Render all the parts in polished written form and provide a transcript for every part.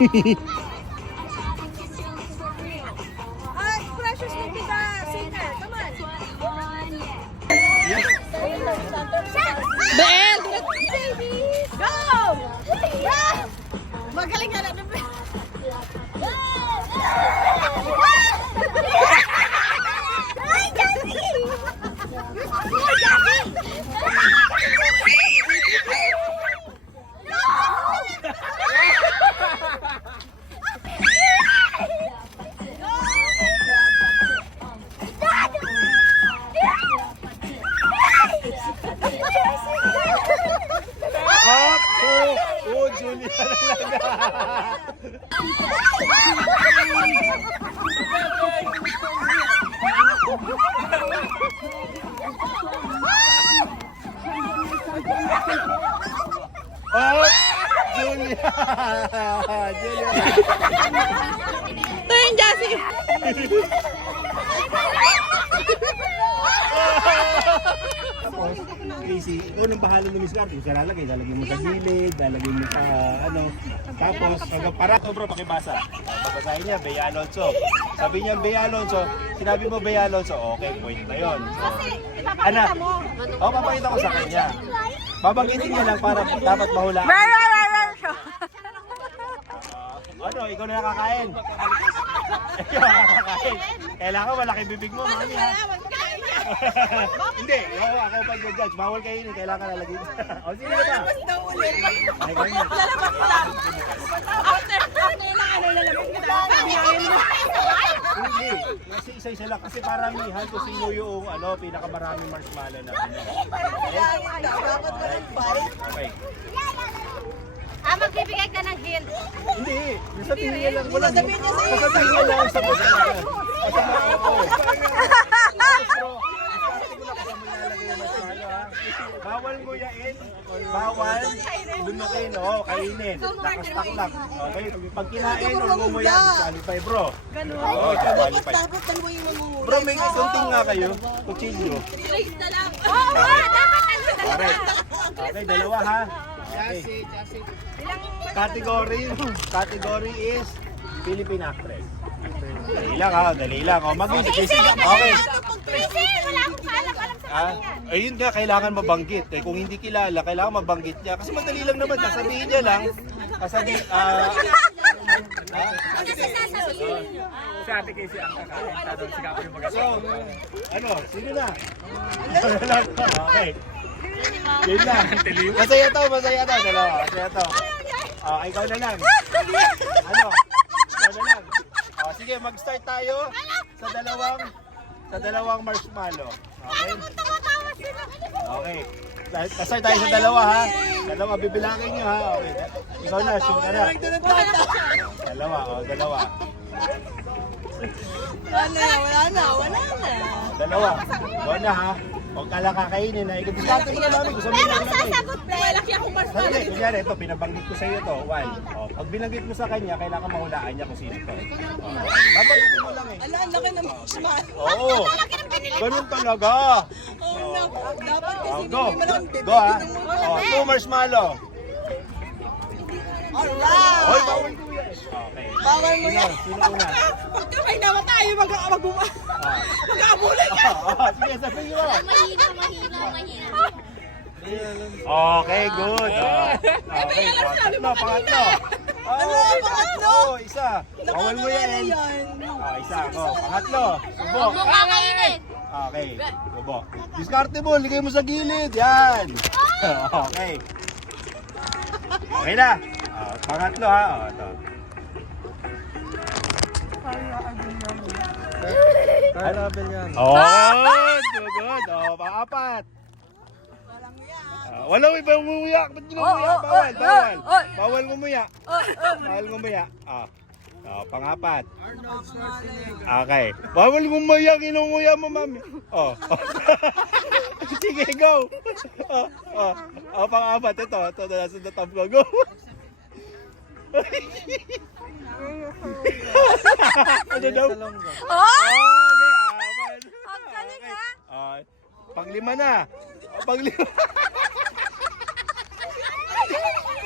Precious Nikita, singer, come on. Bel! Baby, go! Go! Magaling ka na. Ay, Jackie! Julia talaga. Oh, Julia. Julia. Ito yung Jassy. Casey, ikaw nang bahala ng Miss Garden. Kung lalagay mo sa gilid, lalagay mo sa ano. Tapos, hanggang para ito bro, pakibasa. Babasahin niya, Bea Alonso. Sabi niya, Bea Alonso. Sinabi mo, Bea Alonso. Okay, point na yun. Ana, papakita ko sa kanya. Babanggitin niya lang para dapat mahulaan. Ano, ikaw na nakakain. Ikaw na nakakain. Kailangan malaki bibig mo, mami ha. Hindi, ako pag-judge. Bawal kayo yun, kailangan lalagay. O, sige na ba? Ay, ganyan. Lalabas mo lang. After na ano, lalabas ka na. Biyahin mo. Hindi, kasi isa-isa lang. Kasi paramihan kung sino yung pinakamaraming marshmallow na. Dapat walang fight. Okay. Magbibigay ka ng hint. Hindi, nasabihin niya lang. Wala Sasabihin niya sa'yo. Nasabihin niya lang sa boss talaga. Bawal nguyain, bawal lunukin, kainin, nakastak lang. Okay, pag kinain, nguya, qualify bro. Ganun. Oo, qualify. Dapat dalawa yung mamumulay. Bro, may kunting nga kayo, kutsilyo. Trace na lang. Oo, dapat Okay, okay, dalawa ha. Okay. Category is Philippine actress. Dali lang ha, dali lang. Mag-isip. Okay. Tracy, wala akong alam sa kanya. Ayun nga, kailangan mabanggit. Kung hindi kilala, kailangan mabanggit niya. Kasi madali lang naman, sasabihin niya lang. Sasabihin, Si Ate Casey ang kakain. Tanong si Kapo yung mag-asal. so, sino na? Okay. Yun lang. Masaya to. Dalawa, masaya to. Ikaw na lang. Ikaw na lang. Sige, mag-start tayo sa dalawang marshmallow. Okay? Okay. Start tayo sa dalawa ha. Dalawa, bibilangin nyo ha. Okay. Ikaw na, shoot ka na. Dalawa. Wala na. Dalawa. Ikaw na ha. Huwag ka lang kakainin na. Ikaw mo na namin. Gusto mo Pero na ang sasagot, malaki akong marshmallow. Sandali, kunyari, ito, pinabanggit ko sa iyo to. One. Pag binanggit mo sa kanya, kailangan mahulaan niya kung sino to. Babanggitin mo lang eh. Ang laki ng marshmallow. Oo. Ganun talaga. Dapat kasi Go. hindi mo lang Go ha. Two marshmallow. Alright. Hoy, bawal ko yan. Okay. Bawal mo yan. Sino una? Magkamay naman tayo, mag-aabulan ka. Sige, sabihin mo. Mahina. Okay, good. Okay, pangatlo. Pangatlo. Isa. Bawal mo yan. Isa ako. Pangatlo. Subo. Kakainin. Okay. Subo. Diskarte mo. Ligay mo sa gilid. Yan. Okay. Okay na. Pangatlo ha. Ito. Kaya Abel yan. Good. Pang-apat. Walang iba umuya. Ba't ginumuya? Bawal. Bawal ngumuya. Pang-apat. Okay. Bawal ngumuya. Ginumuya mo, mami. Sige, go. Pang-apat. Ito, nasa the top ko. Go. Ano daw? Ang galing ha. Panglima na.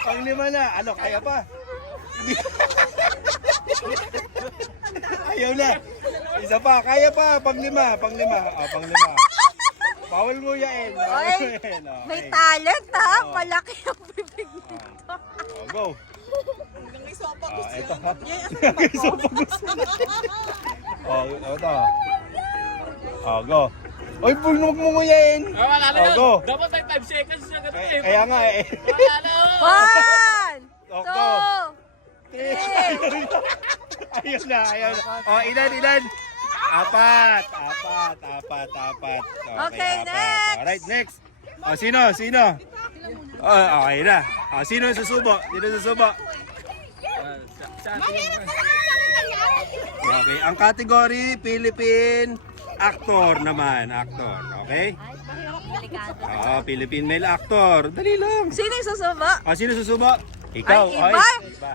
Panglima na. Ano, kaya pa? Ayaw na. Isa pa, kaya pa. Panglima. Panglima. Bawal mo yan. Oy, may talent ha. Malaki ang bibig nito. Go. Hanggang isopagus yan. Ito ha. Isopagus. Ito. Go. Oy, huwag mo nguyain. Wala na yun. Go. Dapat may 5 seconds siya ganun eh. Kaya nga eh. Wala na. 1, 2, 3. Ayun na. Ilan? Apat. Okay, apat. next. Alright, next. Sino? Okay na. Sino susubo? Okay, ang category, Philippine actor naman. Okay? Philippine male actor. Dali lang. Sino yung susubo? Sino susubo? Ikaw. Ay, iba. Iba.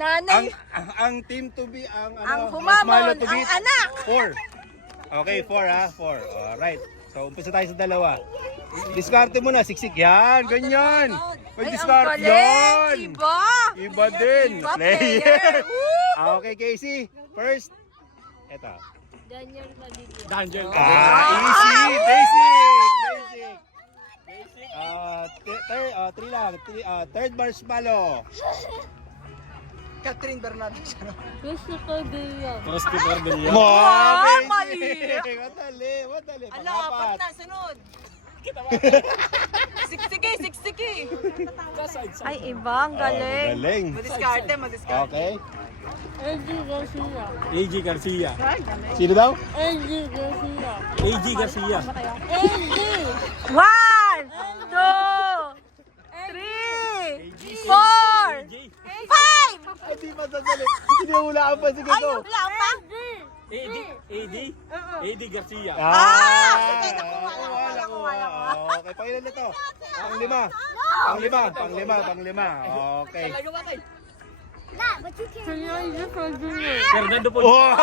Nanay. Ang team to be, ang humamon, marshmallow to ang beat, anak. 4. Okay, 4 ha. 4. Alright. So, umpisa tayo sa dalawa. Diskarte mo na, siksik. Yan, ganyan. May Ay, diskarte. ang Yan. galing. Iba. Iba din. Iba Player. player. Woo! Okay, Casey. First. Eto. Danger. Easy. Basic. Three lang. Third marshmallow. Catherine Bernardo. Christopher Dilla. Wow, mali. Madali. Ano, apat na, sunod. Siksiki. Ay, iba. Ang galing. Galing. Madiskarte. Okay. AG Garcia. Sino daw? AG Garcia. 1, 2, 3, 4, 5. Ay, di madadali. Hinihulaan pa si Ay, Gato. wala pa. AD Garcia. Sige, nakuha. Okay, pangilan na to. Panglima. Okay. Fernando po. Oh!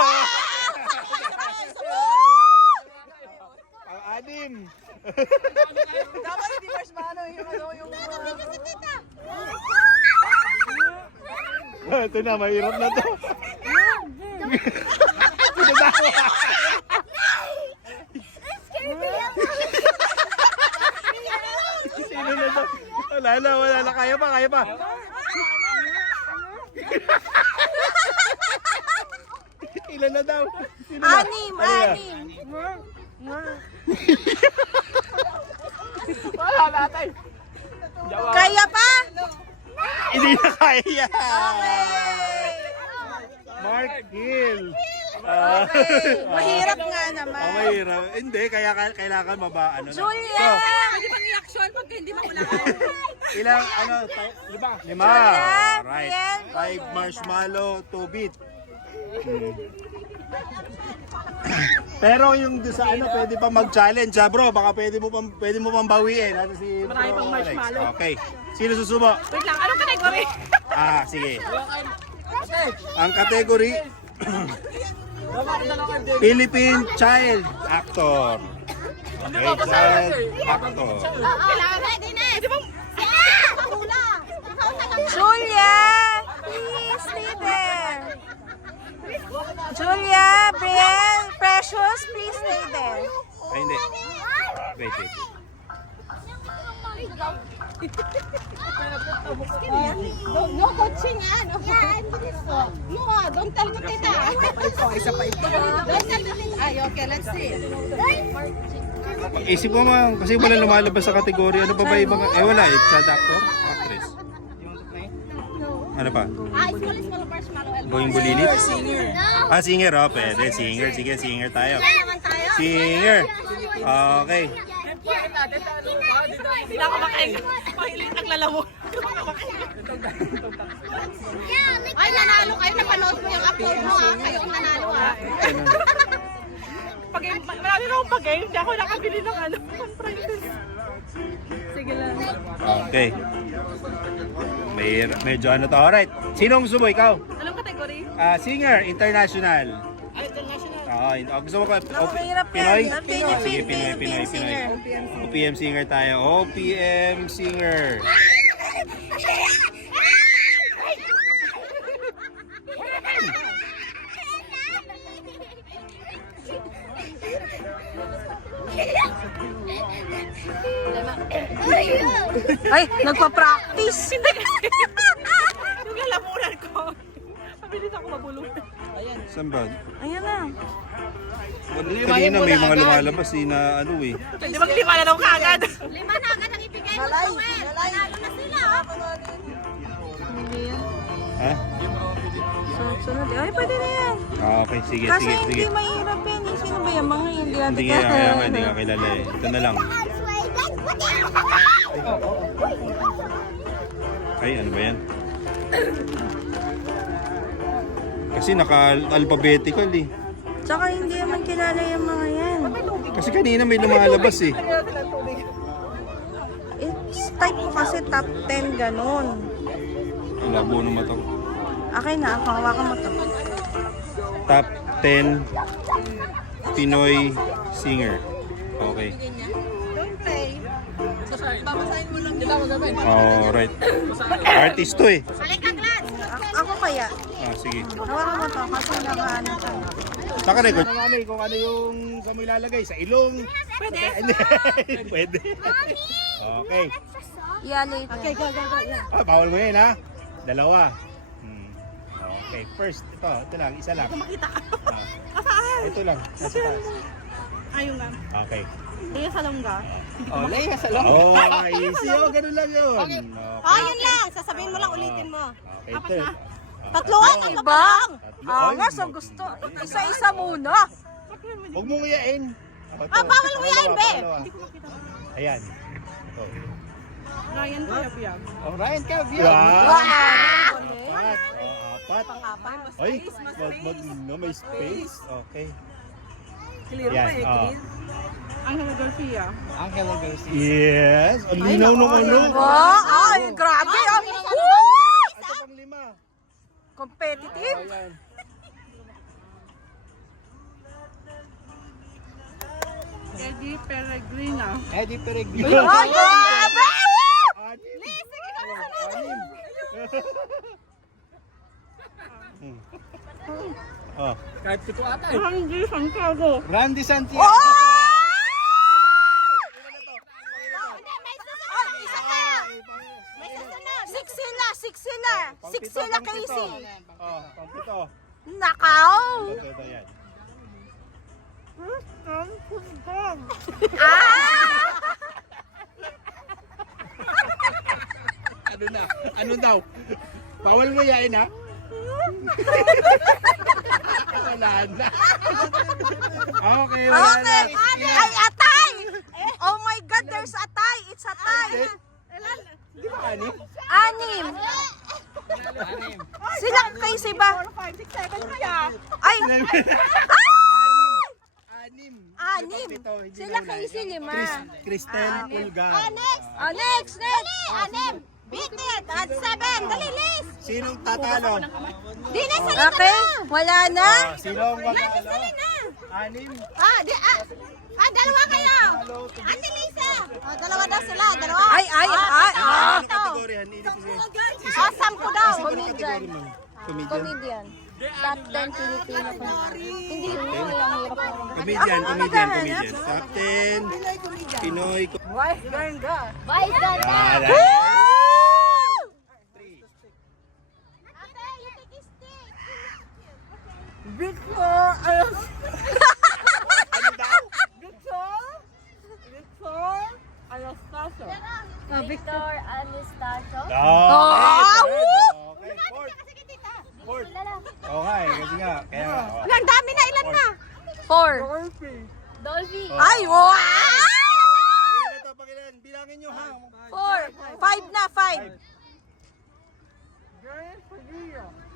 Ang 6. Dapat hindi marshmallow yung Ito na, mahirap na to. Sino na to? Wala na. Kaya pa. Ilan na daw? Sino na? 6. Wala natin. Kaya pa? Hindi na kaya. Okay. Mark Hill. Mahirap nga naman. Mahirap. Hindi, kaya kailangan ano na. Julia! Pwede bang reaction pag hindi makulangan? Ilang, 5. Right. Brian. 5 marshmallow, 2 beat. Pero yung doon sa pwede pa mag-challenge ha bro, baka pwede mo pang bawiin. Ano si Marami pang marshmallow. Okay. Sino susubo? Wait lang, anong category? Sige. Ang category Philippine Child Actor. Okay, Child Actor. Julia! Please stay there. Julia, Brian, Precious, please stay there. Ay, hindi. Wait. No coaching, no. No, don't tell me tita. Isa pa ito. Don't tell me tita. Ay, okay, let's see. Isip mo man, kasi wala lumalabas sa kategory. Ano pa ba ibang, wala child actor, actress. Ano pa? Small marshmallow. Going bulilit? Singer. Singer, pwede. Singer, sige, singer tayo. Naman tayo. Singer. Okay. Hindi na ako makain. Mahilig ang lalawo. Ay, nanalo kayo. Napanood mo yung upload mo, Kayo ang nanalo, Marami na akong pag-game. Hindi ako nakabili ng prizes. Sige lang. Okay. Medyo Alright. Sinong subo? Ikaw? Anong category? Singer, international. Ay, international. Gusto mo pa? Mahirap Pinoy? yan. Philippine, Sige, Philippine singer. OPM singer tayo. OPM singer. Ay, nagpa-practice. Yung lalamunan ko. Mabilis ako mabulong. Saan ba? Ayan na. Kanina may mga lumalabas na ano eh. Hindi maglima na daw kaagad. Lima na agad ang ibigay mo, Joel. Nanalo na sila. Hindi yan. Ha? Sunod. Ay, pwede na yan. Ah, okay, sige, Kasi sige, hindi sige. mahirap yan. Eh. Sino ba yan? Mga hindi natin Hindi nga, kaya nga, hindi nga kilala eh. Ito na lang. Ay, ano ba yan? Kasi naka-alphabetical eh. Tsaka hindi naman kilala yung mga yan. Kasi kanina may lumalabas eh. It's type ko kasi top 10 ganun. Ang labo naman ito. Okay na, ako hawakan mo to. Top 10 Pinoy singer. Okay. Alright. Artist to eh. Ako kaya. Ah, sige. Hawakan mo to kasi nakaano to. Saka na kung ano yung sa mo ilalagay sa ilong. Pwede. Pwede. Okay. Yeah, later. Okay, go. Yeah. Ah, bawal mo yan ha. Dalawa. Okay, first, ito lang, isa lang. Ito lang, nasa taas. Ayun lang. Okay. Leia Salonga. Oh, Leia Salonga. Oh, easy. Oh, ganun lang yun. Okay. Oh, yun lang. Sasabihin mo lang, ulitin mo. Okay, ito. Tatluan, ano Iba? ba lang? Ah, nga, so gusto. Isa-isa muna. Huwag mo nguyain. Ah, bawal nguyain, be. Ayan. Ito. Ryan Cayabyab. Oh, Ryan Caviar. Wow! Apat. Oh, apat. Ay, no, may space. Okay. Yan. Oh. Angela Garcia. Angela Garcia. Yes. Ang linaw ng ano. Wow! Ay, grabe. Ah. Woo! Ito pang lima. Competitive. Eddie Peregrina. Eddie Peregrino. Ay, grabe! Anim. Oh. Kahit pito ata eh. Randy Santiago. Randy Santiago. Oh! Six sila, Casey. Oh, pang-pito. Nakaw! Ito, yan. Ah! Ano na? Ano daw? Bawal mo yain ha? Wala na. Okay, wala na. Okay. Ay, atay! Oh my God, there's atay. It's atay. Di ba anim? Anim. Sila Casey ba? 5, 6, 7 kaya. Ay! Anim. Anim. Ito, hindi Sila na Casey, lima. Cristel Pulga. Next. Anim. Beat it. At 7. Dali, Liz. Sinong tatalo? Di na sa Okay, wala na. Sinong magkano? na. Anim. Dalawa kayo. Ate Lisa. Dalawa daw sila. Dalawa. Ay. Anong kategorya? Hindi ko siya. 10 ko daw. Anong kategorya mo? Comedian? Comedian. Top 10 Filipino. Hindi mo lang hirap. Comedian. Top 10. Pinoy. Vice ganda. Wala. Ate, you take a stick. Victor. Ano daw? Victor Anastasio. Victor Anastasio. Okay, fourth. Okay, kasi nga. Kaya nga. oh. Ang dami na. Ilan na? 4. Dolphy. Ay, wow! Pakilan ito, pakilan. Bilangin nyo ha. 4. 5 na, 5.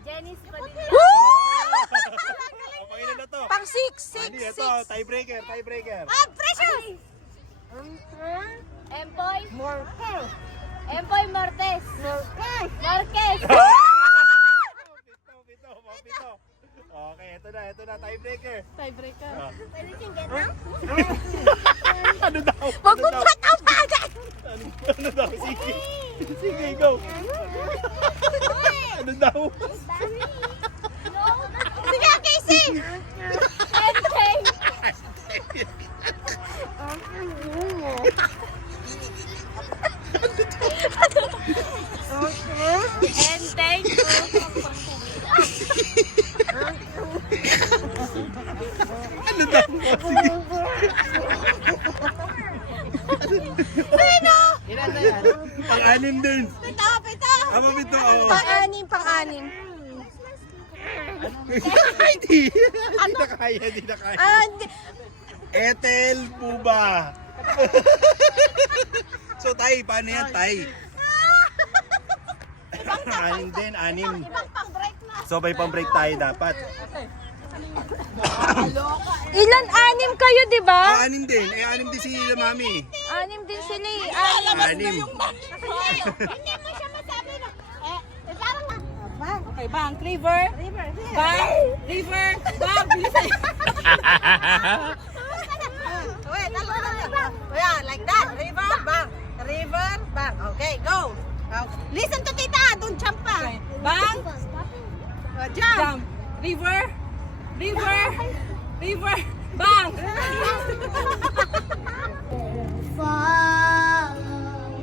Janice Padilla. Pakilan na to. Pang 6, Hindi, 6, ito. 6. Tiebreaker. Precious. Empoy. Empoy Martes. Marquez. Pito. Okay, ito na. Tiebreaker. Tiebreaker. Ano daw? Wag mo trataw pa agad! Ano daw? Sige, go. Ano daw? Sige, Casey. MJ. And thank you. Ano daw? Sige. Pang-anim din. Pito, pito. Ama pito. Oh. Pang-anim, pang-anim. Hindi. Hindi na kaya, hindi na kaya. Ethel Puba. So, Tay, paano yan, Tay? Anim din, anim. So, may pang-break tayo dapat. Ilan? Anim kayo, di ba? Ah, anim din. Eh, anim din si Mami. Anim din sila eh. Anim. Hindi mo siya masabi na. Parang Okay, bang, river. Bang, river. Bang, bilisan. Wait, yeah, like that. River, bang. River, bang. Okay, go. Listen to tita. Don't jump pa. Okay. Bang, Jump. jump. River, river, river. Bang. Follow,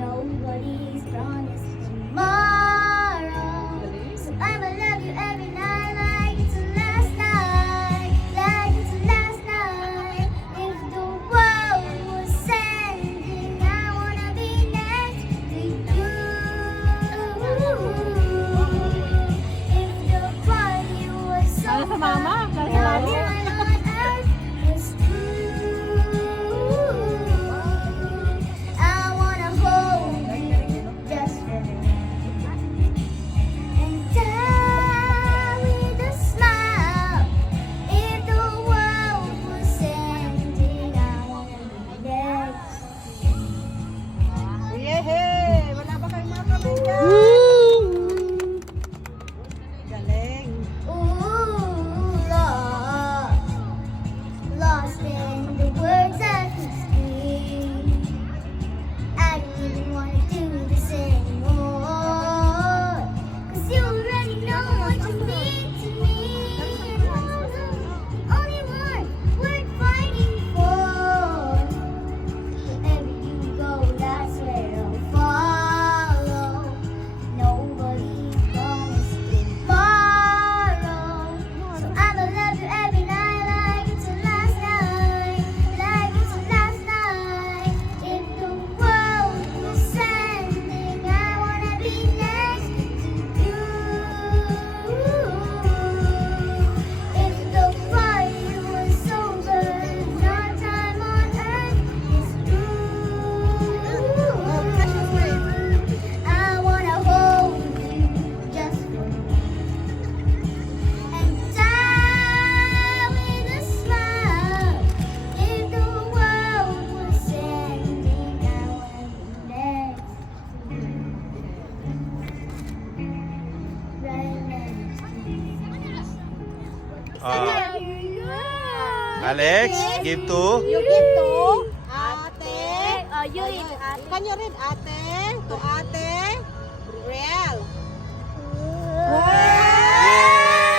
nobody's promised tomorrow. So I'ma love you every night like it's the last night, like it's the last night. If the world was ending, I wanna be next to you. If the party was Para sa mama, para sa no mami. one on earth is true. I wanna hold you just for me and die with a smile. If the world was ending, I wanna be next. Yehey! Wala ba kayong mga kamay dyan? Galing. Ooh, lost in the words that we speak. I don't even wanna do this anymore. 'Cause you already know what you mean to me. Only one worth fighting for. Wherever you go, that's where I'll follow. Nobody's promised tomorrow. So I'ma love you every night like it's the last night, like it's the last night. If the world was ending, I wanna be next to you. If the party was over, our time on earth is through. I wanna hold you just for me and die with a smile. If the world was ending, I wanna be next to you. Right next to you. Alex, give to. You give to ate. You read, ate. Can you read ate? To ate. Real.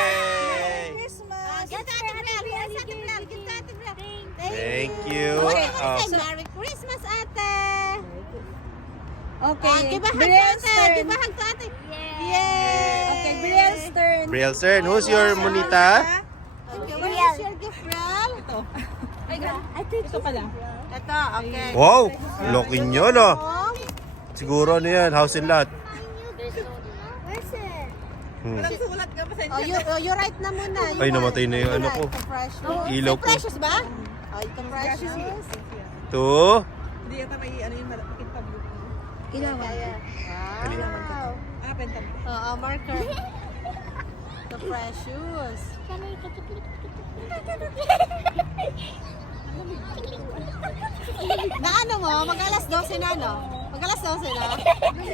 Yay! Get to ate Real. Get to ate Real. Get to ate Real. Thank you. Okay, Oh. say Merry Christmas, ate. Okay, Give a hug to Brielle's ate. turn. Give a hug to ate. Yay. Yay. Okay, Brielle's turn. Brielson, who's your monita? Okay, what is your gift, Real? Ito pala. Ito, okay. Wow, laki nyo, no? Oh, Siguro ano yan, house and lot. Where's it? Oh, you write na muna. Ay, namatay na yung ano ko. Ito precious. Ilaw ko. Precious ba? Oh, ito precious. To. Hindi yata may ano yung malapit pa blue. Wow. Oo, marker. Ito precious. Na ano mo, mag-alas 12 na, no? Mag-alas 12 na?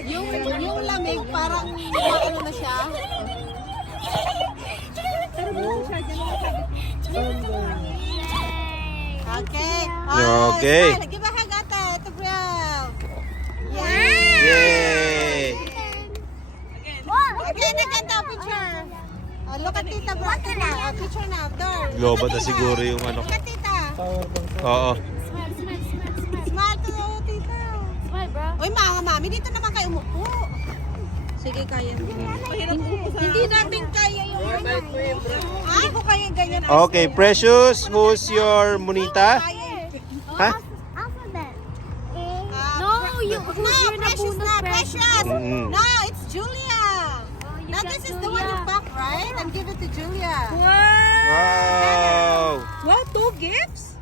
Yung lamig, parang ano na siya. Okay. Okay. Smile. Give a hug, ate. Ito, Brielle. Yay! Again, ganda picture. Look at tita, bro. Picture now. Door. Lobat na siguro yung ano ko. Look at tita. Oo. Smile, Uy, mga mami, dito naman kayo umupo. Sige, kaya. Hindi natin kaya yung ganyan. Hindi ko kaya ganyan. Okay, Precious, who's your monita? Ha? Alphabet. No, you, No, you're the Precious bonus na, friend. Precious. Mm-mm. No, it's Julia. you Now got this is the one you Julia. pack, right? And give it to Julia. Wow! Wow, 2 gifts?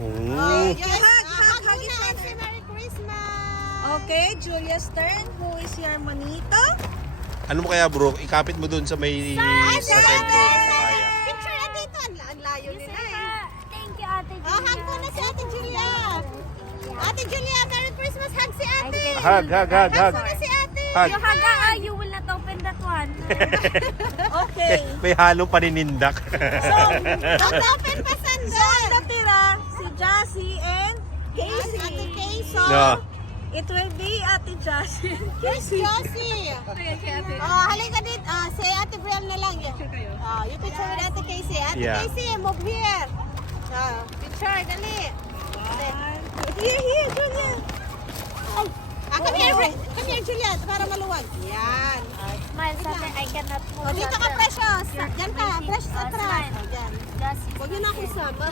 Mm. Yes. Hug muna and say Merry Christmas. Okay, Julia's turn. Who is your monito? Ano mo kaya bro? Ikapit mo dun sa may sa cellphone. Kaya. Picture na dito. Ang layo nila eh. Thank you, Ate Oh, hug Julia. muna si Ate Julia. Ate Julia, Merry Christmas. Hug si Ate. Hug, hug, hug, hug. Muna si Ate. Hug. You hug, you will not open that one. Okay. May halong paninindak. Don't open pa So, sandal. ang natira, si Jassy and Casey. Ate Casey. No. It will be Ate Jassy. Here's Josie. Oh, halika dito. Si Ate Brielle na lang. You picture with Ate Casey. Ate Yeah. Casey, move here. Picture, dali. Here, Julia. Come here, come here, Julia, para maluwag. Yan. Smile, Ate. I cannot move. O, dito ka, Precious. Diyan ka, Precious Oh, atras. smile. O, diyan. Just Huwag niyo na akong sama.